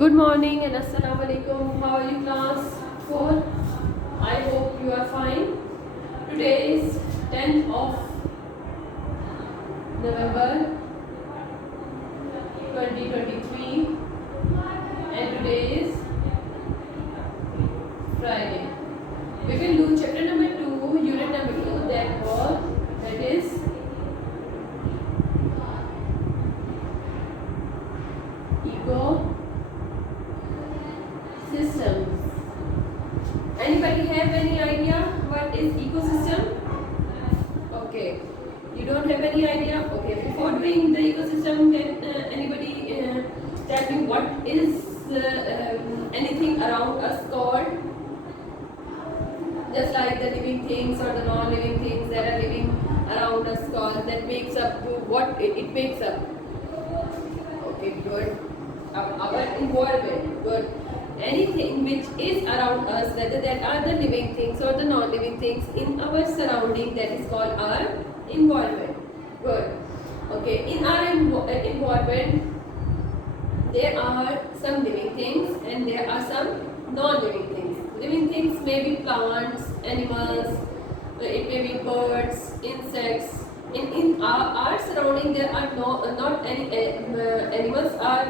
Good morning and assalamu alaikum. How are you, class 4? I hope you are fine. Today is 10th of November 2023 and today is Friday. We will do chapter number 2, unit number 2, that is ecosystems. Anybody have any idea what is ecosystem? Okay, you don't have any idea? Okay, before doing the ecosystem, can anybody tell me what is anything around us called? Just like the living things or the non-living things that are living around us called, that makes up to what it makes up. Okay, good. Our environment, good. Anything which is around us, whether that are the living things or the non-living things in our surrounding, that is called our environment. Good. Okay, in our environment, there are some living things and there are some non-living things. Living things may be plants, animals, it may be birds, insects. In our surrounding, there are not any animals are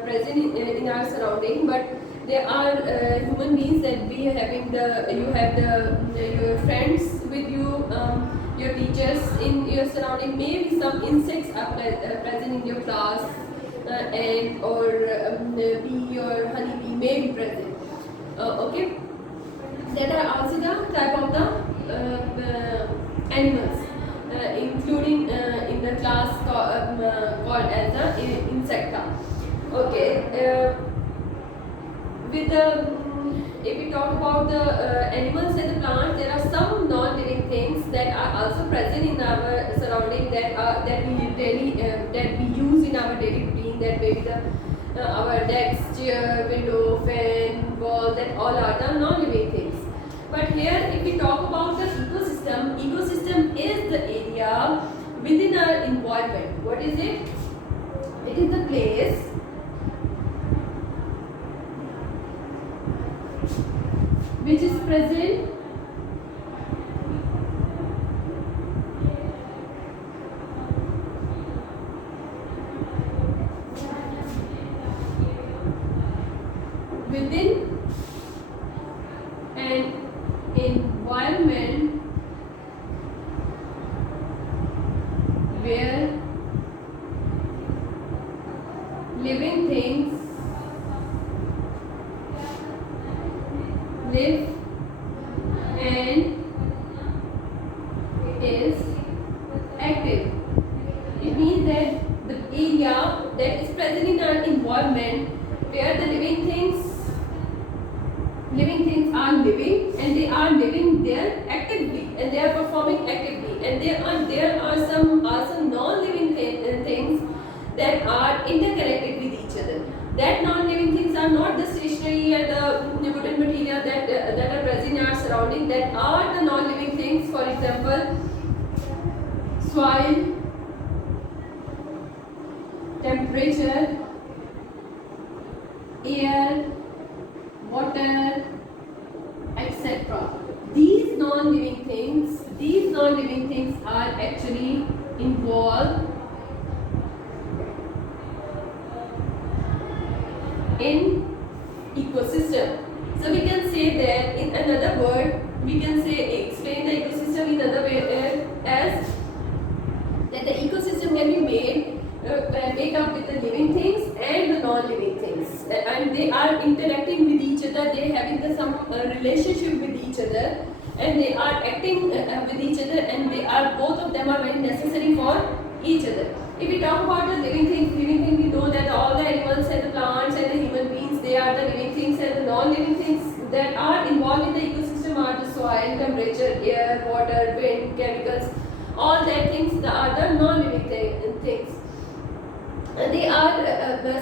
present in our surrounding, but there are human beings that we having you have your friends with you, your teachers in your surrounding. Maybe some insects are present in your class, and or bee or honeybee may be present. Okay, that are also the type of the animals. Including in the class called as the insecta. Okay, with the if we talk about the animals and the plants, there are some non-living things that are also present in our surrounding that we use in our daily routine. That may be the our desk, chair, window, fan, wall. That all are the non-living things. But here, if we talk about the ecosystem is the area within our environment. What is it? It is the place which is present within an environment where living things live and is active. It means that the area that is present in our environment where the living things are living and they are living there actively and they are performing actively, and there are some also non-living things that are interconnected with each other. That non-living things are not the stationary and the wooden material that are present in our surrounding. That are the non-living things. For example, soil, temperature, air, water, etc. These non-living things are actually involved in ecosystem. So we can say that in another word, we can say explain the ecosystem in another way as that the ecosystem can be made up with the living things and the non-living things, and they are interacting with each other. They having some relationship with each other, and they are acting with each other, and they are both of them are very necessary for each other. If we talk about the living things, we know that all the animals and the plants and the human beings, they are the living things, and the non-living things that are involved in the ecosystem are the soil, temperature, air, water, wind, chemicals. All that things are the non-living things. They are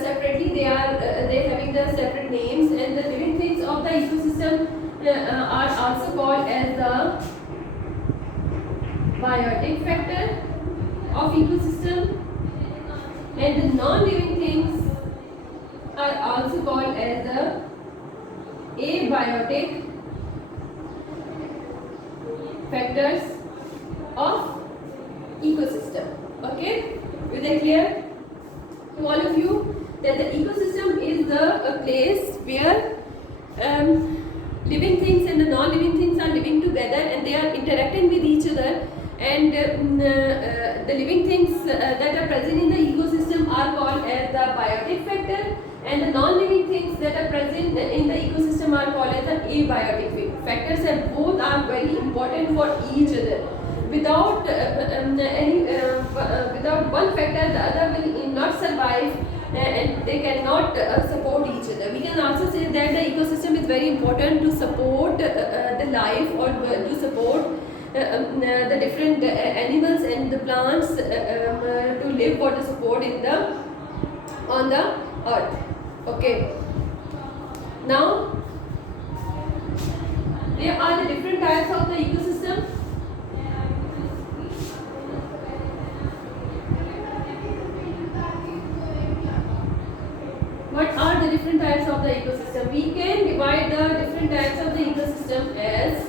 separately. They having the separate names, and the living things of the ecosystem are also called as the biotic factor of ecosystem, and the non-living things are also called as the abiotic factors of ecosystem. Okay, is that clear to all of you that the ecosystem is a place where living things and the non-living things are living together and they are interacting with each other, and the living things that are present in the ecosystem are called as the biotic factor, and the non-living things that are present in the ecosystem are called as the abiotic factors, and both are very important for each other. Without without one factor, the other will not survive, and they cannot support each other. We can also say that the ecosystem is very important to support the life, or to support the different animals and the plants to live or to support in the on the earth. Okay, now there are the different types of the ecosystem. What are the different types of the ecosystem? We can divide the different types of the ecosystem as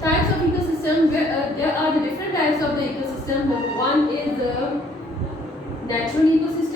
types of ecosystem. There are the different types of the ecosystem. One is the natural ecosystem.